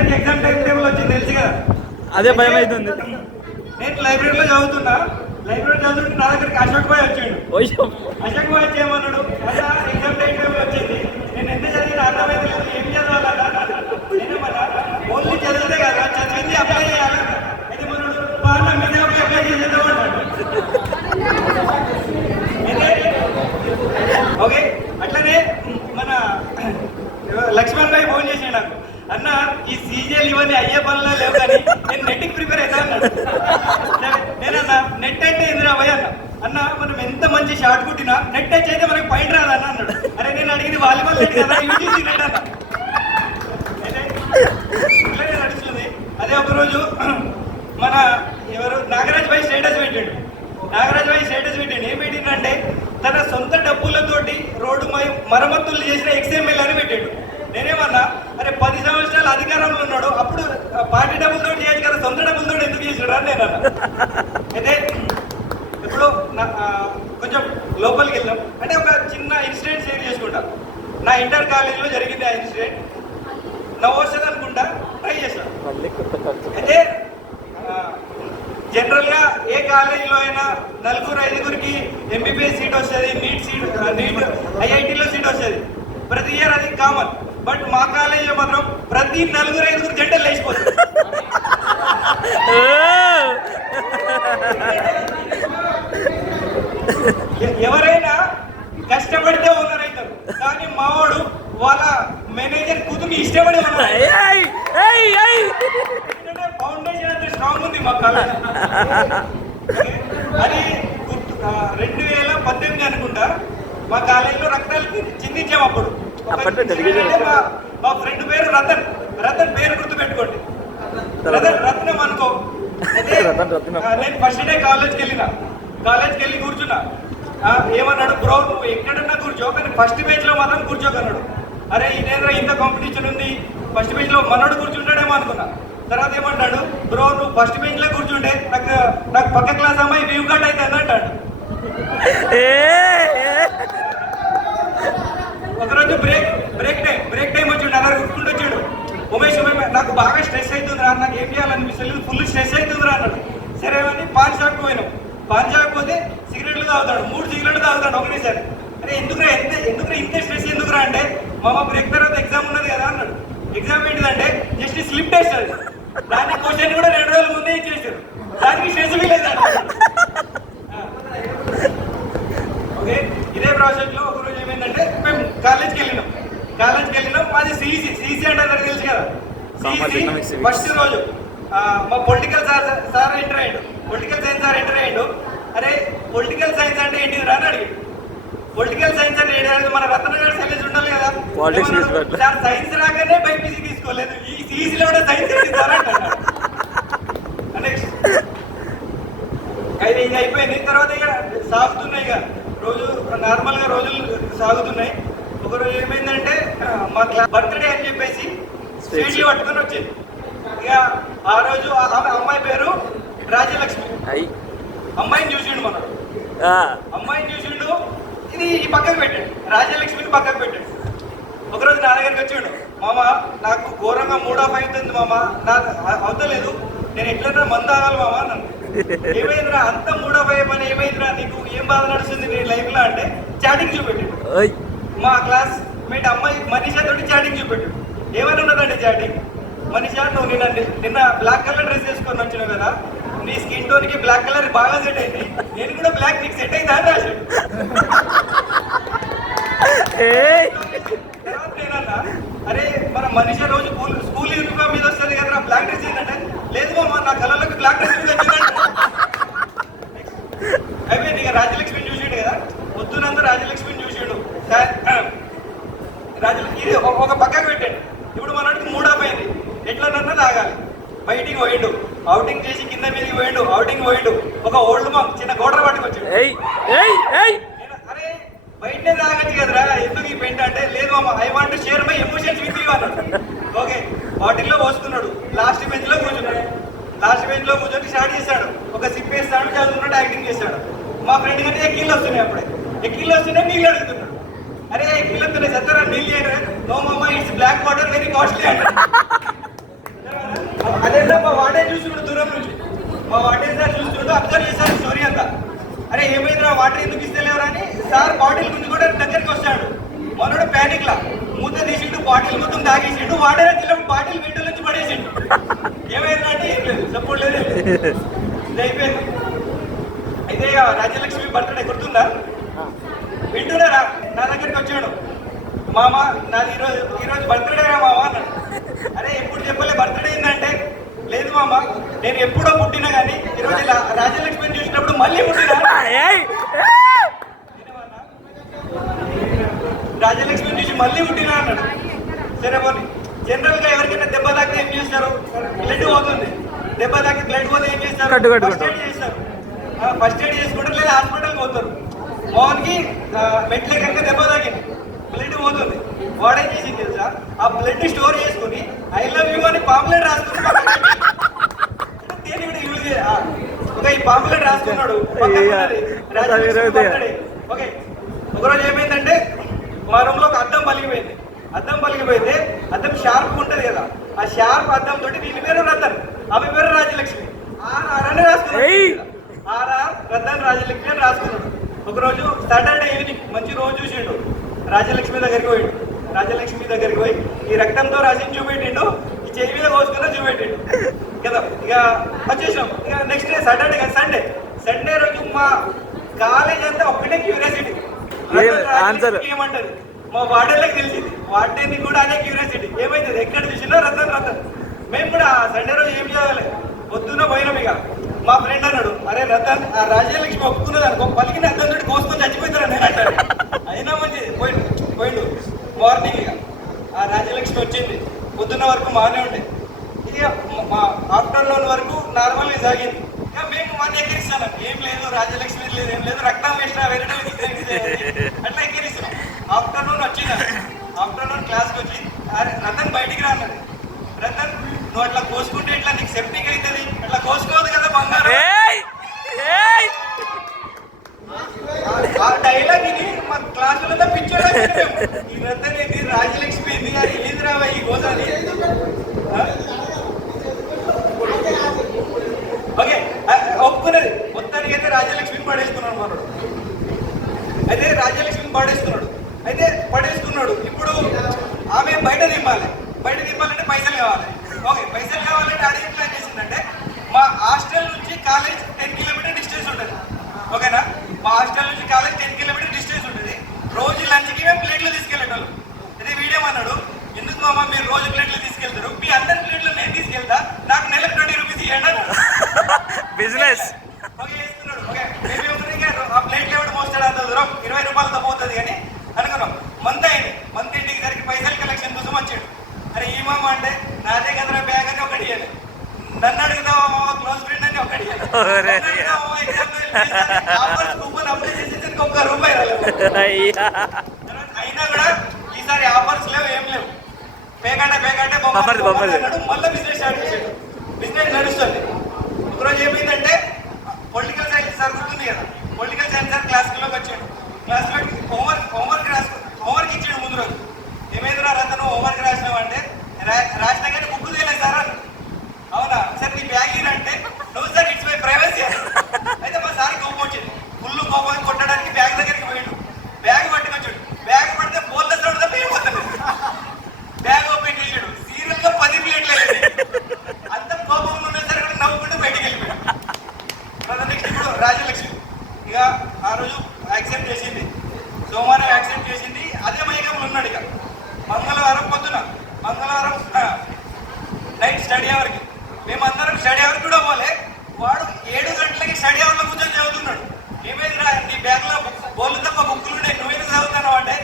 అందరికి exam time table వచ్చింది తెలుసు కదా. అదే భయం అవుతుంది. నేను లైబ్రరీలో చదువుతున్నా. లైబ్రరీ చదువుతుంటే నా దగ్గరికి అశోక్ భాయ్ వచ్చాడు. అశోక్ భాయ్ వచ్చేయమన్నాడు. అలా ఎగ్జామ్ టైం టేబుల్ వచ్చింది. నేను ఎంత చదివినా అర్థమైతే లేదు, ఏం చదవాలన్నా నేనేమన్నా ఓన్లీ చదివితే కదా, చదివింది అప్లై చేయాలి. అయితే మనడు బాగా మీద అప్లై చేసేద్దామన్నాడు. ఓకే, అట్లనే మన లక్ష్మణ్ భాయ్ ఫోన్ చేసాడు నాకు, అన్న ఈ సీజీఎల్ ఇవన్నీ అయ్యే పనులు లేవు కానీ నేను నెట్కి ప్రిపేర్ అవుతా అన్నాడు. నేనన్నా నెట్ అంటే ఎందుకు భయ అన్న. అన్న మనం ఎంత మంచి షార్ట్ కుట్టినా నెట్ టచ్ అయితే మనకి పాయింట్ రాదన్న అన్నాడు. అరే నేను అడిగింది వాలీబాల్ నెట్ కదా, యూజీసీ నెట్ అన్న. అయితే ఇట్లనే నడుస్తుంది. అదే ఒకరోజు మన ఎవరు నాగరాజ్ భాయ్ స్టేటస్ పెట్టాడు. నాగరాజ్ భాయ్ స్టేటస్ పెట్టాడు. ఏం పెట్టిందంటే తన సొంత డబ్బులతోటి రోడ్డు మరమ్మతులు చేసిన ఎక్స్ఎంఎల్ అని పెట్టాడు. నేనేమన్నా అరే 10 సంవత్సరాలు అధికారంలో ఉన్నాడు, అప్పుడు పార్టీ డబ్బులతో చేయొచ్చు కదా, సొంత డబ్బులతో ఎందుకు చేసాడు అని నేను అన్నా. అయితే ఇప్పుడు కొంచెం లోపలికి వెళ్దాం. అంటే ఒక చిన్న ఇన్సిడెంట్ షేర్ చేసుకుంటా. నా ఇంటర్ కాలేజీలో జరిగింది ఆ ఇన్సిడెంట్. నవ్వొస్తుంది అనుకుంటా, ట్రై చేస్తాను. అయితే జనరల్గా ఏ కాలేజీలో అయినా 4-5కి ఎంబీబీఎస్ సీట్ వస్తుంది, నీట్ ఐఐటీలో సీట్ వస్తుంది. ప్రతి ఇయర్ అది కామన్. బట్ మా కాలేజీలో మాత్రం ప్రతి 4-5 జంటలు లేచిపోతుంది. ఎవరైనా కష్టపడితే ఓనర్ అవుతారు, కానీ మావాడు వాళ్ళ మేనేజర్ కూతురు ఇష్టపడి ఫౌండేషన్ అంతా స్ట్రాంగ్ ఉంది మా కాలేజ్. అది 2018 అనుకుంటా మా కాలేజీలో రక్తాలు చిందించాం. అప్పుడు మా ఫ్రెండ్ పేరు రతన్ పేరు గుర్తు పెట్టుకోండి, రత్నం అనుకో. నేను ఫస్ట్ డే కాలేజ్కి వెళ్ళి కూర్చున్నా. ఏమన్నాడు, బ్రో నువ్వు ఎక్కడన్నా కూర్చో కానీ ఫస్ట్ బెంచ్ లో మాత్రం కూర్చోకన్నాడు. అరే ఇదేంద్రా ఇంత కాంపిటీషన్ ఉంది, ఫస్ట్ బెంచ్ లో మనోడు కూర్చుంటాడేమో అనుకున్నా. తర్వాత ఏమంటాడు, బ్రో నువ్వు ఫస్ట్ బెంచ్ లో కూర్చుంటే నాకు పక్క క్లాస్ అమ్మాయి వ్యూ కట్ అయితే అంటాడు. ఒకరోజు బ్రేక్ టైం వచ్చి అలా గుర్తుకుంటూ వచ్చాడు. ఉమేష్ నాకు బాగా స్ట్రెస్ అవుతుందిరా, నాకు ఏం చేయాలనిపిస్తుంది, ఫుల్ స్ట్రెస్ అవుతుందిరా అన్నాడు. సరే అని పాన్ షాప్కి పోయినాం. పాన్ షాప్ పోతే సిగరెట్లు తాగుతాడు, 3 సిగరెట్లు తాగుతాడు ఒకటేసారి. అరే ఎందుకురా ఇంత స్ట్రెస్ ఎందుకురా అంటే, మామ బ్రేక్ తర్వాత ఎగ్జామ్ ఉన్నది కదా అన్నాడు. ఎగ్జామ్ ఏంటిదంటే జస్ట్ స్లిప్ టెస్ట్ అది. దాని క్వశ్చన్ కూడా 2 రోజుల ముందే ఇచ్చేసారు, దానికి స్ట్రెస్ లేదు. ఓకే, ఇదే ప్రాజెక్ట్లో ఒకరోజు ఏమైందంటే మేము కాలేజ్కి వెళ్ళినాం. మాది సిఈసి అంటే అందరికి తెలుసు కదా. సిఈసి ఫస్ట్ రోజు మా పొలిటికల్ సార్ ఎంటర్ అయ్యాడు. పొలిటికల్ సైన్స్ సార్ ఎంటర్ అయ్యాడు. అరే పొలిటికల్ సైన్స్ అంటే ఏంటిదిరా అని అడిగాడు. పొలిటికల్ సైన్స్ అంటే ఏంటి, మన రత్న గారు సైన్స్ ఉండాలి కదా, సార్ సైన్స్ రాగానే బైపీసీ తీసుకోలేదు, ఈ సిఈసిలో కూడా సైన్స్ తీసుకోవాలంట. నెక్స్ట్ అయితే ఇది అయిపోయింది. తర్వాత ఇక సాగుతున్నాయి, ఇక రోజు నార్మల్గా రోజులు సాగుతున్నాయి. ఒకరోజు ఏమైందంటే మా క్లాస్ బర్త్డే అని చెప్పేసి స్వీట్లు పట్టుకొని వచ్చింది. ఇక ఆ రోజు అమ్మాయి పేరు రాజ్యలక్ష్మి. అమ్మాయిని చూసిండు మనడు, అమ్మాయిని చూసిండు, ఇది ఈ పక్కకు పెట్టాడు, రాజ్యలక్ష్మిని పక్కకు పెట్టాడు. ఒకరోజు నా దగ్గరికి వచ్చిండు, మామ నాకు ఘోరంగా మూడ్ ఆఫ్ అవుతుంది మామ, నాకు అవుతలేదు, నేను ఎట్లన్నా మందు ఆగాలి మామ అన్నాను. ఏమైందిరా అంత మూడ్ ఆఫ్ అయ్యే పని ఏమైందిరా, నీకు ఏం బాధ నడుస్తుంది నీ లైఫ్ లో అంటే చాటింగ్ చూపెట్టాడు. మా క్లాస్ మేట్ అమ్మాయి మనీషా తోటి చాటింగ్ చూపెట్టాడు. ఏమని ఉన్నదండి చాటింగ్, మనీషా నువ్వు నిన్న బ్లాక్ కలర్ డ్రెస్ వేసుకొని వచ్చినావు కదా, నీ స్కిన్ టోన్ కి బ్లాక్ కలర్ బాగా సెట్ అయింది, నేను కూడా బ్లాక్ నీకు సెట్ అయిందా అని రాశాడు. నేనన్నా అరే మన మనీషా రోజు స్కూల్ యూనిఫామ్ మీద వస్తుంది కదా బ్లాక్ డ్రెస్ ఏంటంటే, లేదు మామ నా కలర్లోకి బ్లాక్ డ్రెస్ మీద వచ్చిందంటే. అయిపోయింది. ఇక రాజ్యలక్ష్మిని చూసాడు కదా, పొద్దునంతా రాజ్యలక్ష్మిని చూసాడు. ఇది ఒక పక్కకు పెట్టాడు. ఇప్పుడు మనకి మూడ్ ఆఫ్ అయింది, ఎట్లనన్నా తాగాలి. బయటికి పోయిండు, అవుటింగ్ చేసి కింద మీదకి పోయిండు, అవుటింగ్ పోయిండు. ఒక ఓల్డ్ మామ్ చిన్న గోడర పట్టుకొచ్చాడు. అరే బయటనే తాగచ్చు కదరా, ఎందుకు ఈ పెయింట్ అంటే, లేదు మామ I want to share my emotions with you అన్నాడు. ఓకే, బాటిల్లో పోసుకున్నాడు. లాస్ట్ బెంచ్ లో కూర్చొని స్టార్ట్ చేశాడు. ఒక సిప్ వేస్తాడు, చదువుకున్నట్టు యాక్టింగ్ చేశాడు. మా ఫ్రెండ్ కంటే ఎక్కిళ్ళు వస్తున్నాయి. అప్పుడే ఎక్కిళ్ళు వస్తున్నాయి, నీళ్ళు అడుగుతున్నాడు. అరే ఎక్కిళ్ళు వస్తున్నాయి సత్తరా నీళ్ళు ఏంటంటే, నో మామ it's black water very costly అంటాడు. బాటిల్ గుంజుకుంటే దగ్గరికి వస్తాడు. మనోడు ప్యానిక్ లా మూత తీసిండు, బాటిల్ మొత్తం తాగేసిండు. వాడే బాటిల్ వింటూ నుంచి పడేసిండు. ఏమైందంటే ఏం లేదు, సపోర్ట్ లేదు, ఇది అయిపోయింది. అయితే రాజ్యలక్ష్మి బర్త్డే గుర్తుందా? వింటున్నారా? నా దగ్గరికి వచ్చాడు, మామ నాది ఈరోజు బర్త్డేరా మామ అన్నాడు. అరే ఎప్పుడు చెప్పలే బర్త్డే ఏంటంటే, లేదు మామ నేను ఎప్పుడో పుట్టినా కానీ ఈరోజు రాజ్యలక్ష్మిని చూసినప్పుడు మళ్ళీ పుట్టినా. రాజ్యలక్ష్మిని చూసి మళ్ళీ పుట్టినా అన్నాడు. సరే పోనీ, జనరల్ గా ఎవరికైనా దెబ్బ తాకితే ఏం చేస్తారు? బ్లడ్ పోతుంది. దెబ్బ తాకి బ్లడ్ పోతే ఏం చేస్తారు? ఫస్ట్ ఎయిడ్ చేస్తారు. ఫస్ట్ ఎయిడ్ చేసుకుంటారు, లేదా హాస్పిటల్కి పోతారు. మోహన్కి మెట్లే కనుక దెబ్బ తాకింది, బ్లడ్ పోతుంది. వాడేం చేసింది తెలుసా? ఆ బ్లడ్ స్టోర్ చేసుకుని ఐ లవ్ యూ అని పాంప్లెట్ రాసుకుని దేని కూడా యూజ్ ఓకే, ఈ పాంప్లెట్ రాసుకున్నాడు. ఓకే, ఒకరోజు ఏమైందంటే మా రూమ్ లో ఒక అద్దం పలిగిపోయింది. అద్దం పలిగిపోయింది, అద్దం షార్ప్ ఉంటుంది కదా, ఆ షార్ప్ అద్దం తోటి దీని పేరు రతన్, ఆమె పేరు రాజ్యలక్ష్మి. ఆర్ఆర్ అని రాసుకున్నాడు. ఆర్ఆర్ రతన్ రాజ్యలక్ష్మి అని రాసుకున్నాడు. ఒకరోజు సాటర్డే ఈవినింగ్ మంచి రోజు చూసిండు, రాజ్యలక్ష్మి దగ్గరికి పోయిండు. రాజ్యలక్ష్మి దగ్గరికి పోయి ఈ రక్తంతో రాసి చూపెట్టిండు, ఈ చెయ్యి మీద కోసుకున్నా చూపెట్టిండు కదా. ఇక వచ్చేసాం. ఇక నెక్స్ట్ డే సాటర్డే కదా, సండే రోజు మా కాలేజ్ అంతా ఒక్కటే క్యూరియాసిటీ, ఏమంటది మా వార్డెన్లకు తెలిసింది. వార్డెన్ కూడా అదే క్యూరియాసిటీ, ఏమైతుంది ఎక్కడ చూసినా రతన్. మేము కూడా సండే రోజు ఏం చేయాలి, పొద్దున్న పోయినాం. ఇక మా ఫ్రెండ్ అన్నాడు, అరే రతన్ ఆ రాజ్యలక్ష్మి ఒప్పుకున్నది అనుకో, పలికిన అర్థం తోటి కోసుకొని చచ్చిపోతారా నేను అంటాడు. అయినా మంచి పోయిండు. మార్నింగ్ ఇక ఆ రాజ్యలక్ష్మి వచ్చింది, పొద్దున్న వరకు బాగానే ఉండే. ఇక మా ఆఫ్టర్నూన్ వరకు నార్మల్గా సాగింది. ఇక మేము మన ఎక్కిరిస్తాను, ఏం లేదు రాజ్యలక్ష్మి లేదు, ఏం లేదు, రక్తం వేసినా వేరే అట్లా ఎక్కిరిస్తున్నాం. ఆఫ్టర్నూన్ వచ్చింది, ఆఫ్టర్నూన్ క్లాస్కి వచ్చి రతన్ బయటికి రా అన్నది. రతన్ నువ్వు అట్లా కోసుకుంటే ఇట్లా నీకు సెప్టిక్ అవుతుంది, అట్లా కోసుకోవద్దు కదా బంగారం. ఆ డైలాగ్ ఇది మా క్లాసులలో పిచ్చోడా ఈ రతన్ ఏంది, రాజ్యలక్ష్మి ఏంది, అది ఏంది రావా ఈ గోదాని. ఓకే ఒప్పుకున్నది. మొత్తానికి అయితే రాజ్యలక్ష్మిని పడేస్తున్నాడు మనోడు. అయితే రాజ్యలక్ష్మిని పడేస్తున్నాడు. ఇప్పుడు ఆమె బయట దింపాలంటే పైసలు కావాలి. ఓకే, పైసలు కావాలంటే అడిగి ఎట్లా చేసిందంటే, మా హాస్టల్ నుంచి కాలేజ్ 10 కిలోమీటర్ డిస్టెన్స్ ఉంటుంది. ఓకేనా, మా హాస్టల్ నుంచి కాలేజ్ 10 కిలోమీటర్ డిస్టెన్స్ ఉంటుంది. రోజు లంచ్కి మేము ప్లేట్లు తీసుకెళ్ళేటోళ్ళు. అదే వీడేమన్నాడు, ఎందుకు మామ మీరు రోజు ప్లేట్లు తీసుకెళ్తారు, మీ అందరి ప్లేట్లు నేను తీసుకెళ్తా, నాకు నెలకు 20 రూపీస్ ఇవ్వండి అన్నాడు. బిజినెస్ ఓకే చేస్తున్నాడు. ఓకే ఆ ప్లేట్లు ఎవడు మోస్తాడు, అంత దూరం 20 రూపాయలతో పోతుంది కానీ అనుకున్నాం. మంత్ ఇంటికి సరికి పైసలు కలెక్షన్ కోసం వచ్చాడు. అరే ఈ మామ అంటే నాదే కదరా బ్యాగ్ అని ఒకటి ఇవ్వాలి, నన్ను అడుగుతావా మామ క్లోజ్ ఫ్రెండ్ అని ఒకటి కూపన్ అప్లై చేసేసరికి ₹1 రాలేదు. అయినా కూడా ఈసారి ఆఫర్స్ లేవు, ఏం లేవు. పేకంటే బొమ్మలు అన్నాడు. మళ్ళీ బిజినెస్ స్టార్ట్ చేసాడు. బిజినెస్ నడుస్తుంది. ఒకరోజు ఏమైందంటే పొలిటికల్ సైన్స్ సార్ గుర్తుంది కదా, పొలిటికల్ సైన్స్ సార్ క్లాస్లోకి వచ్చాడు. క్లాస్లోకి హోంవర్క్ ఇచ్చాడు. ముందు రోజు ఏమైందిరా రతను హోంవర్క్ రాసినావు అంటే, రాసినా కానీ బుక్ తీయలేదు సార్ అని. అవునా సార్ నీ బ్యాగ్ ఏంటంటే, నువ్వు సార్ ఇట్స్ మై ప్రైవసీ. అయితే మా సార్ కోపం వచ్చింది, ఫుల్ కోపం కొట్టడానికి బ్యాగ్ దగ్గరికి పోయిండు. బ్యాగ్ పట్టుకొచ్చాడు. బ్యాగ్ పడితే బోల్ద సౌండ్ తప్ప ఏమవుతుంది. బ్యాగ్ ఓపెన్ చేసాడు, సీరియల్ గా 10 ప్లేట్లు అంత కోపంలో ఉన్న సరే కూడా నవ్వుకుంటూ బయటికి వెళ్ళిపోయాడు. నెక్స్ట్ ఇప్పుడు రాజ్యలక్ష్మి ఇక ఆ రోజు యాక్సెప్ట్ చేసింది, సోమవారం యాక్సెప్ట్ చేసింది. అదే మైకంలో ఉన్నాడు. ఇక మంగళవారం నైట్ స్టడీ అవర్కి మేమందరం స్టడీ అవర్ కూడా పోలే. వాడు 7 గంటలకి స్టడీ అవర్లో కూర్చొని చదువుతున్నాడు. ఏమైందిరా నీ బ్యాగ్లో బోర్లు తప్ప బుక్కులు ఉన్నాయి, నువ్వేందుకు చదువుతున్నావు అంటే,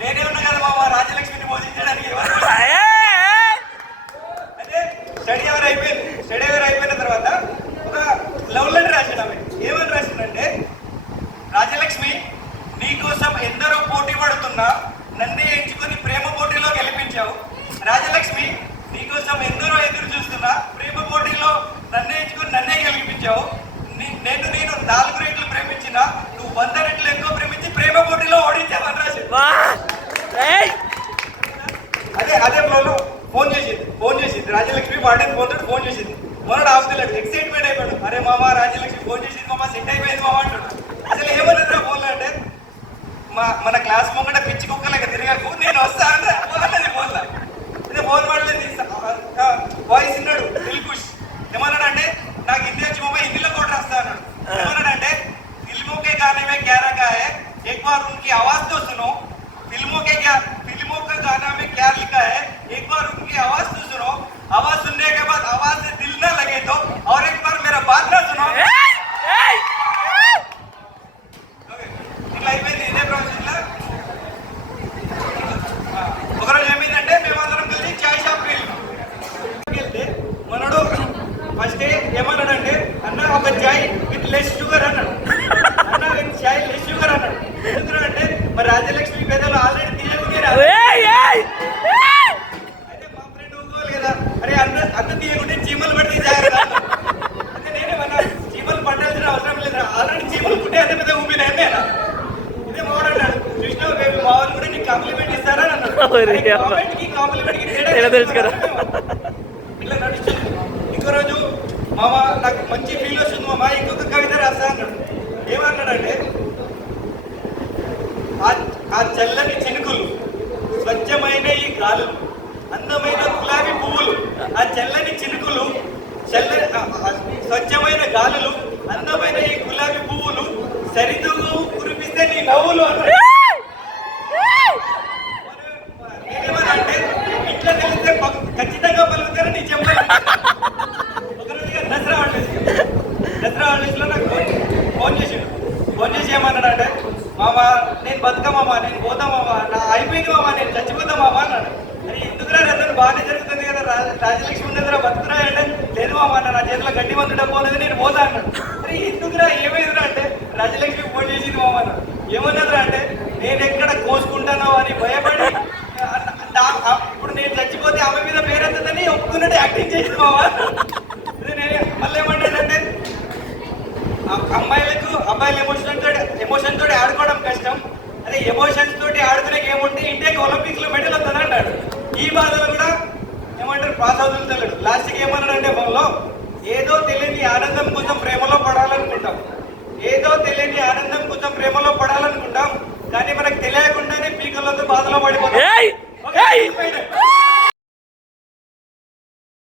నేనే ఉన్నా కదా మా రాజ్యలక్ష్మిని మోసించడానికి. అదే స్టడీ అవర్ అయిపోయిన తర్వాత ఒక లవ్ లెటర్ రాశాడు. ఆమె ఏమని రాసిందంటే, రాజ్యలక్ష్మి నీకోసం ఎందరో పోటీ పడుతున్నా నన్నే ఎంచుకొని ప్రేమ పోటీలో గెలిపించావు. రాజ్యలక్ష్మి నీకోసం ఎందరో ఎదురు చూస్తున్నా ప్రేమ పోటీలో నన్నే ఎంచుకొని నన్నే గెలిపించావు. నేను 4 రెట్లు ప్రేమించిన నువ్వు 100 రెట్లు ఎక్కువ ప్రేమించి ప్రేమ పోటీలో ఓడించావు అని రాశాడు. అదే ఫ్లోలో ఫోన్ చేసింది రాజ్యలక్ష్మి. వార్డెన్ ఫోన్ చేసింది. మొన్నడు ఆపుతలేడు, ఎక్సైట్మెంట్ అయిపోయాడు. అరే మామ రాజ్యలక్ష్మి ఫోన్ చేసింది మామ, సెట్ అయిపోయింది మామ అంటాడు. అసలు ఏమన్నా ఫోన్లో అంటే, మన క్లాస్ ముంగట పిచ్చి కుక్కలకి తిరగకు, నేను వస్తా అంటే పోలేదు ఫోన్లో. అదే ఫోన్ మాట్లాడింది వాయిస్ విన్నాడు దిల్కుష్. ఏమన్నాడంటే నాకు హిందీ వచ్చి మామ హిందీలో కూడా రాస్తా అన్నాడు. ఏమన్నాడంటే फिल्मों के गाने में क्या रखा है, एक बार उनकी आवाज तो सुनो. फिल्मों का गाना में क्या लिखा है, एक बार उनकी आवाज तो सुनो. आवाज सुनने के बाद आवाज से दिल ना लगे तो और एक बार मेरा बात ना सुनो. ఇట్లా అయిపోయింది ఇదే ప్రాసెస్ లో. ఒకరోజు ఏమైందంటే మేమందరం కలిసి చాయ్ షాప్కి వెళ్తే మనోడు ఫస్ట్ ఏమన్నాడంటే అన్న ఒక చాయ్ విత్ లెస్ షుగర్ అన్నాడు. అన్న విత్ చాయ్ లెస్ షుగర్ అన్నాడు. ఎందుకంటే మరి రాజలక్ష్మి పెద్దలు ఆల్రెడీ తీయకుండా అయితే మా ఫ్రెండ్ ఊగోలేదా అరే అంత తీయకుంటే చీమలు పడితే జాగ్రత్త. అంటే నేనే మన చీమలు పట్టాల్సిన అవసరం లేదా, ఆల్రెడీ చీమలు పుట్టే అంత పెద్ద ఊపినా నేనా. ఇదే మావాడు అన్నాడు కృష్ణ బేబీ మా వాళ్ళు కూడా నీకు కాంప్లిమెంట్ ఇస్తారా అన్నాడు. కాంప్లిమెంట్ కి తేడా తెలుసు కదా. ఇట్లా నడుస్తుంది. ఇంకో రోజు మామ నాకు మంచి ఫీల్ వస్తుంది మామ ఇంకొక కవిత రాస్తా అన్నాడు. ఏమన్నాడంటే ఆ చల్లని చినుకులు, స్వచ్ఛమైన ఈ గాలులు, అందమైన గులాబీ పువ్వులు, ఆ చల్లని చినుకులు, స్వచ్ఛమైన గాలులు, అందమైన ఈ గులాబీ పువ్వులు సరితూగు కురిపిస్తే నీ నవ్వులు అన్నాడు. నేనేమనంటే ఇట్లా తెలిస్తే ఖచ్చితంగా పలుకుతారు నీ చెప్పాలి. ఒకరోజుగా దసరా హాలిడేస్ లో నాకు ఫోన్ చేసి ఏమన్నాడంటే మామ నేను బతుక మామ, నేను పోతా మామ, నా అయిపోయింది మామ, నేను చచ్చిపోతా మామ అన్నాడు. అరే ఎందుకురా అతను బాగానే జరుగుతుంది కదా, రాజలక్ష్మి ఉన్నదిరా బతుకురా అంటే లేదు మామ నా చేతిలో గడ్డి మందు డబ్బు ఉన్నది నేను పోతా అన్నాడు. అరే ఎందుకురా ఏమైందిరా అంటే రాజలక్ష్మి ఫోన్ చేసింది మామ అన్నాడు. ఏమన్నదిరా అంటే నేను ఎక్కడ కోసుకుంటానో అని భయపడి ఇప్పుడు నేను చచ్చిపోతే ఆమె మీద పేరెత్తదని ఒప్పుకున్నట్టు యాక్టింగ్ చేసింది మామ. అదే నేను మళ్ళీ ఏమంటాడంటే అబ్బాయిలు ఎమోషన్ తోటి ఆడుకోవడం కష్టం, అదే ఎమోషన్స్ తోటి ఆడుకునే ఏముంటే ఇండియాకి ఒలింపిక్స్ లో మెడల్ వస్తుంది అంటాడు. ఈ బాధలు కూడా ఏమంటారు పాస్ అవుతుంది తెలియడు. లాస్ట్కి ఏమన్నాడంటే ఫోన్లో ఏదో తెలియని ఆనందం కోసం ప్రేమలో పడాలనుకుంటాం, ఏదో తెలియని ఆనందం కోసం ప్రేమలో పడాలనుకుంటాం, కానీ మనకు తెలియకుండానే పీకలతో బాధలో పడిపోతాం.